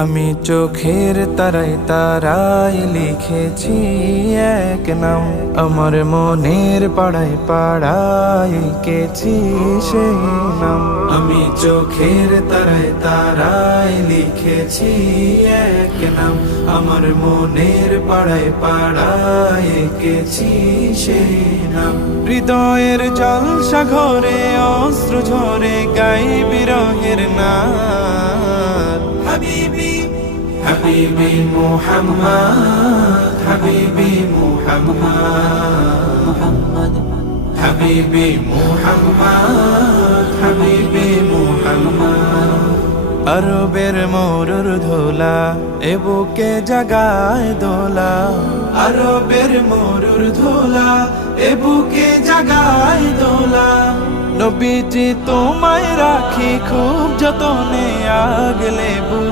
আমি চোখের তারায় তারায় লিখেছি এক নাম, আমার মনের পাড়ায় পাড়ায় এঁকেছি সেই নাম। আমি চোখের তারায় তারায় লিখেছি এক নাম, আমার মনের পাড়ায় পাড়ায় এঁকেছি সেই নাম। হৃদয়ের জল সাগরে অশ্রু ঝরে গাই বিরহের নাম। হাবিবি হাবিবি মুহাম্মদ, হাবিবি মুহাম্মদ, হাবিবি মুহাম্মদ, হাবিবি মুহাম্মদ। আরবের মরুর ধোলা এ বুকে জাগায় দোলা, আরবের মরুর ধোলা এ বুকে জাগায় দোলা। নবীজি তোমায় রাখি খুব যতনে আগলে বুকে।